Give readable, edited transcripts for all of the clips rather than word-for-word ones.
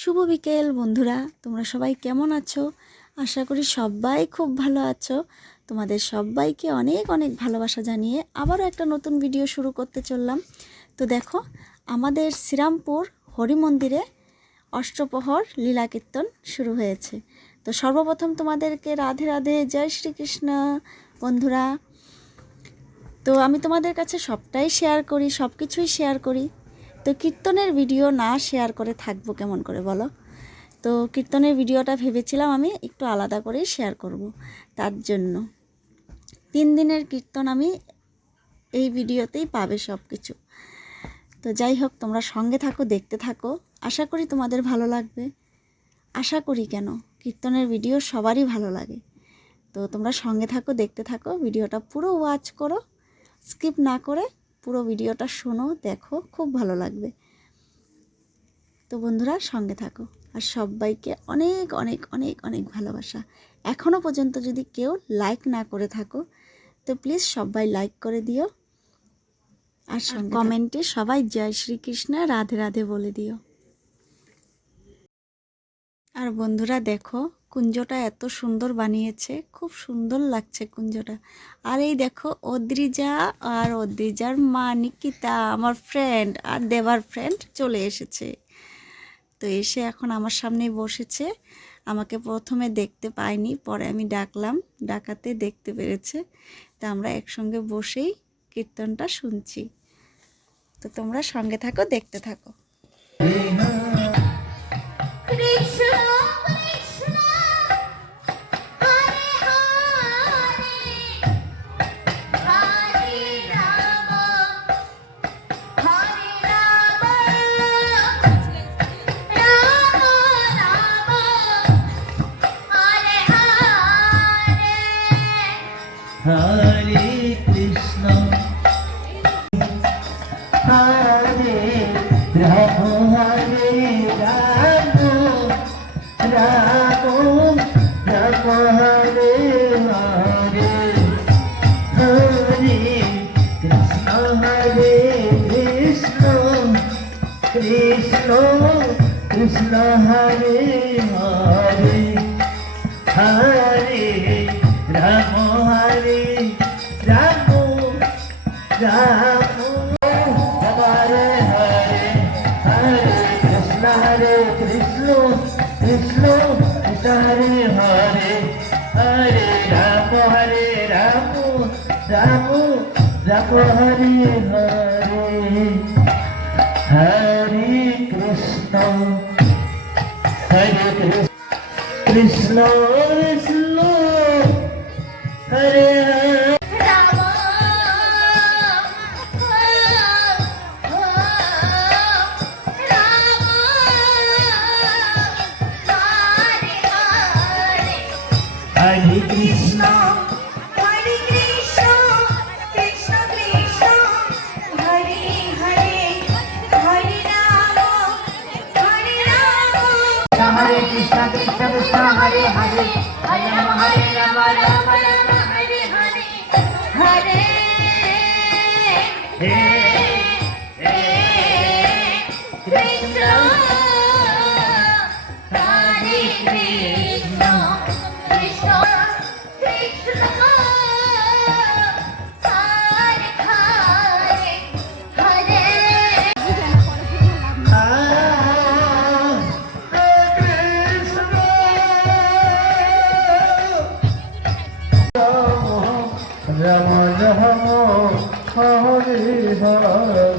শুভ বিকেল বন্ধুরা, তোমরা সবাই কেমন আছো? আশা করি সবাই খুব ভালো আছো। তোমাদের সবাইকে অনেক অনেক ভালোবাসা জানিয়ে আবারও একটা নতুন ভিডিও শুরু করতে চললাম। তো দেখো, আমাদের শ্রীরামপুর হরি মন্দিরে অষ্টপ্রহর লীলা কীর্তন শুরু হয়েছে। তো সর্বপ্রথম তোমাদেরকে রাধে রাধে, জয় শ্রীকৃষ্ণ বন্ধুরা। তো আমি তোমাদের কাছে সবটাই শেয়ার করি, সব কিছুই শেয়ার করি। তো কীর্তনের ভিডিও না শেয়ার করে থাকবো কেমন করে বলো? তো কীর্তনের ভিডিওটা ভেবেছিলাম আমি একটু আলাদা করেই শেয়ার করব। তার জন্য 3 দিনের কীর্তন আমি এই ভিডিওতেই পাবে সব কিছু। তো যাই হোক, তোমরা সঙ্গে থাকো, দেখতে থাকো। আশা করি তোমাদের ভালো লাগবে। আশা করি কেন, কীর্তনের ভিডিও সবারই ভালো লাগে। তো তোমরা সঙ্গে থাকো, দেখতে থাকো, ভিডিওটা পুরো ওয়াচ করো, স্কিপ না করে পুরো ভিডিওটা শোনো, দেখো, খুব ভালো লাগবে। তো বন্ধুরা সঙ্গে থাকো, আর সবাইকে অনেক অনেক অনেক অনেক ভালোবাসা। এখনও পর্যন্ত যদি কেউ লাইক না করে থাকো তো প্লিজ সবাই লাইক করে দিও, আর কমেন্টে সবাই জয় শ্রীকৃষ্ণ রাধে রাধে বলে দিও। আর বন্ধুরা দেখো, কুঞ্জটা এত সুন্দর বানিয়েছে, খুব সুন্দর লাগছে কুঞ্জটা। আর এই দেখো অদ্রিজা আর অদ্রিজার মা নিকিতা, আমার ফ্রেন্ড আর দেবার ফ্রেন্ড চলে এসেছে। তো এসে এখন আমার সামনেই বসেছে। আমাকে প্রথমে দেখতে পায়নি, পরে আমি ডাকলাম, ডাকাতে দেখতে পেরেছে। তা আমরা একসঙ্গে বসেই কীর্তনটা শুনছি। তো তোমরা সঙ্গে থাকো, দেখতে থাকো। Hare Krishna, Hare Rama, Hare Rama, Rama Rama, Hare Hare, Hare Krishna, Hare Krishna, Krishna Krishna, Hare Hare, Hare Rama, Hare Rama, Rama Hare Hare, Hare Krishna, Hare Krishna, Krishna Krishna, Hare Hare, Hare Rama, Hare Rama, Rama Rama, Hare Hare, Hare Krishna, Hare Krishna, Krishna Krishna, Hare Hare. Hare Krishna, Hare Krishna, Krishna Krishna, Hare Hare, Hare Rama, Hare Rama. Hare Krishna, Krishna Krishna, Hare Hare, Hare Rama, Hare Rama, Rama Rama, Hare Hare, Hare Krishna, Hare Krishna, Krishna Krishna, Hare Hare, Hare. Rama Rama, Hare Hare,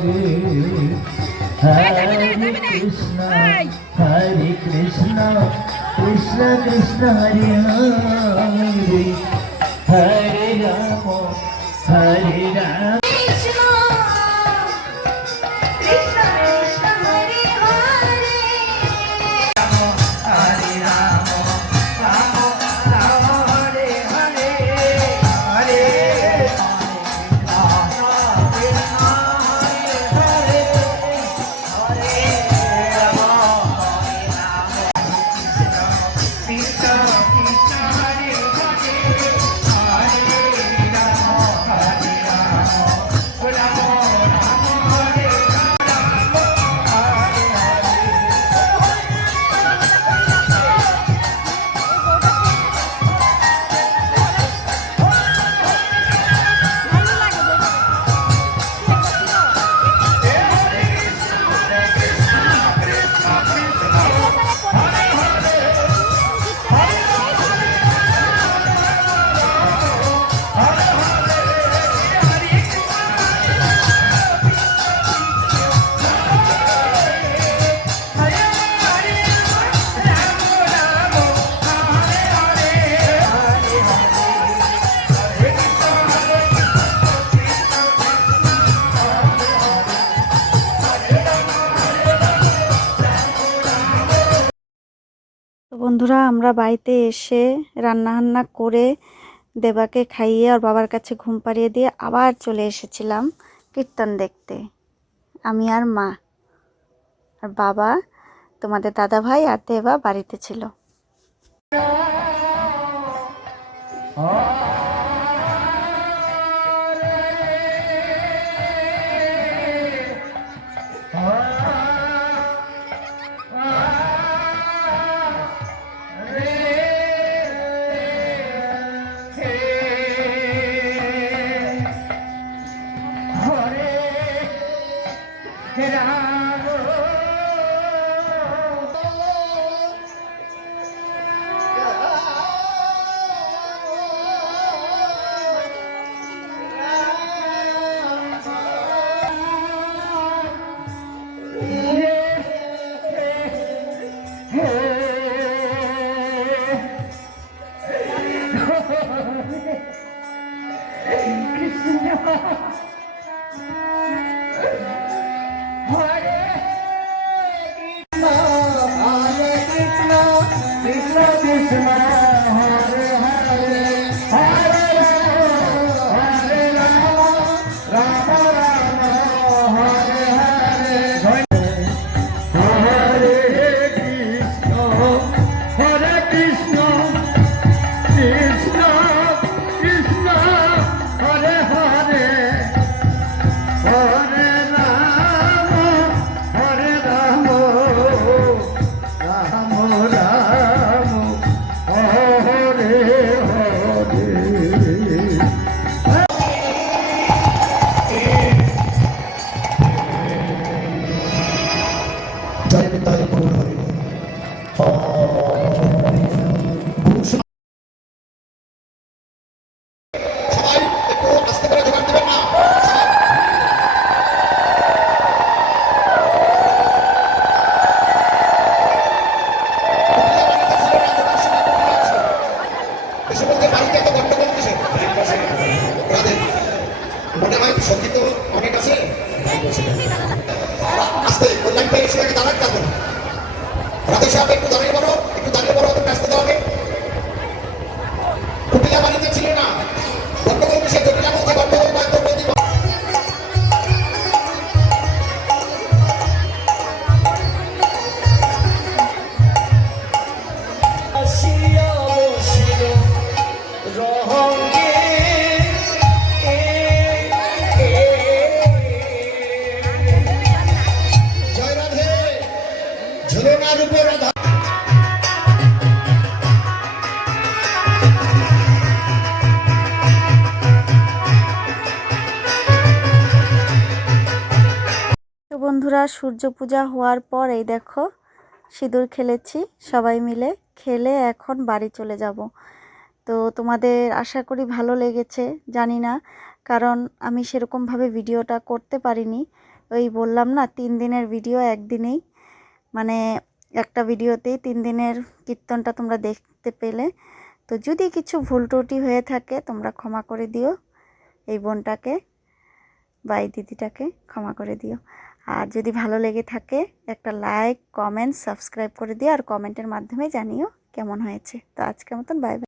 Hare Krishna, Hare Krishna, Krishna Krishna, Hare Hare, Hare Rama, Hare Rama. Krishna, Krishna Krishna, Hare Hare. Hare Rama, Rama Rama, Hare Hare, Hare Krishna, Krishna Hare Hare, Hare Rama, Krishna Krishna, Hare Hare, Hare Rama, Hare Rama, Rama বন্ধুরা আমরা বাড়িতে এসে রান্না করে দেবাকে খাইয়ে আর বাবার কাছে ঘুম পাড়িয়ে দিয়ে আবার চলে এসেছিলাম কীর্তন দেখতে, আমি আর মা। আর বাবা, তোমাদের দাদা ভাই আর দেবা বাড়িতে ছিল। বন্ধুরা সূর্য পূজা হওয়ার পর এই দেখো সিঁদুর খেলেছি সবাই মিলে, খেলে এখন বাড়ি চলে যাব। তো তোমাদের আশা করি ভালো লেগেছে, জানি না, কারণ আমি সেরকমভাবে ভিডিওটা করতে পারিনি। ওই বললাম না 3 দিনের ভিডিও একদিনেই, মানে একটা ভিডিওতেই 3 দিনের কীর্তনটা তোমরা দেখতে পেলে। তো যদি কিছু ভুল ত্রুটি হয়ে থাকে তোমরা ক্ষমা করে দিও, এই বোনটাকে বা এই দিদিটাকে ক্ষমা করে দিও। আর যদি ভালো লেগে থাকে একটা লাইক, কমেন্ট, সাবস্ক্রাইব করে দিও, আর কমেন্টের মাধ্যমে জানিও কেমন হয়েছে। তো আজকের মতন বাই বাই।